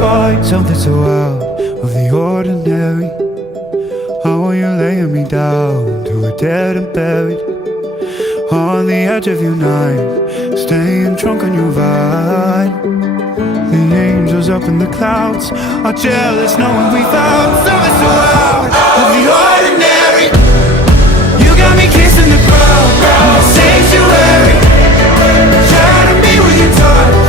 find something so out of the ordinary. How are you laying me down to a dead and buried on the edge of your night, staying drunk on your vine. The angels up in the clouds are jealous knowing we found something so out of the ordinary. You got me kissing the ground in the sanctuary, shining me with your touch.